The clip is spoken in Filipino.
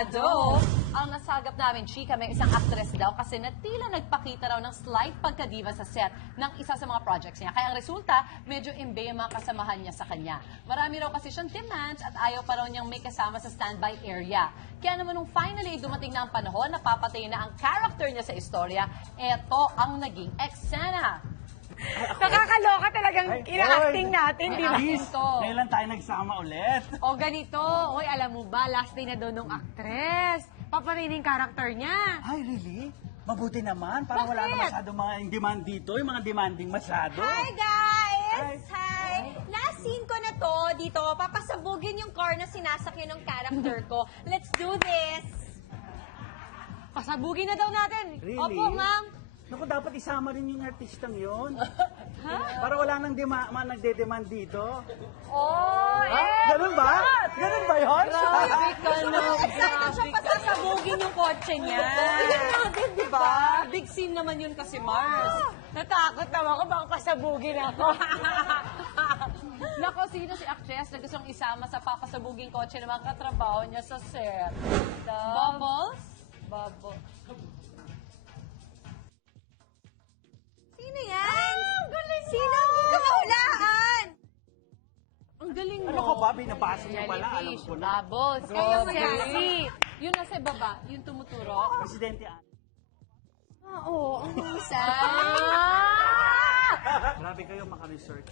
Masyado. Ang nasagap namin, chika, may isang actress daw kasi na tila nagpakita raw ng slight pagkadiva sa set ng isa sa mga projects niya. Kaya ang resulta, medyo imbe yung mga kasamahan niya sa kanya. Marami raw kasi siyang demands at ayaw pa raw niyang may kasama sa standby area. Kaya naman nung finally dumating na ang panahon na papatayin na ang character niya sa istorya, eto ang naging eksena. Nakakaloka talagang ina-acting natin, di ba? Please, Ngayon lang tayo nagsama ulit. O ganito, hoy, alam mo ba, last day na doon ng actress. Paparinig karakter niya. Ay, really? Mabuti naman. Parang wala na Bakit? masyadong mga in-demand dito. Yung mga demanding masyado. Hi guys! Hi! Last scene ko na to, dito, papasabugin yung car na sinasakyan ng character ko. Let's do this! Pasabugin na daw natin. Really? Opo, ma'am. Naku, dapat isama rin yung artistang yun. Para wala nang nagde-demand dito. Oh, Ganun ba? Ganun ba yun? Grabe ka na. Excited siya pasasabugin yung kotse niya. Yun natin, di ba? Big scene naman yun kasi, Mars. natakot naman ako, baka pasabugin ako. Nako, sino si actress na gustong isama sa papasabuging kotse ng mga katrabaho niya sa set? Bubbles? Bubbles. Sino yan? Sino ang kinakahulaan? Ang galing mo. Ano ko ba? Binabasa niyo pala. Alam ko na. Bubbles. Kaya Grabe. sexy. Yung nasa baba, yung tumuturo. Presidente Oo, ang isa. Grabe kayo maka-research.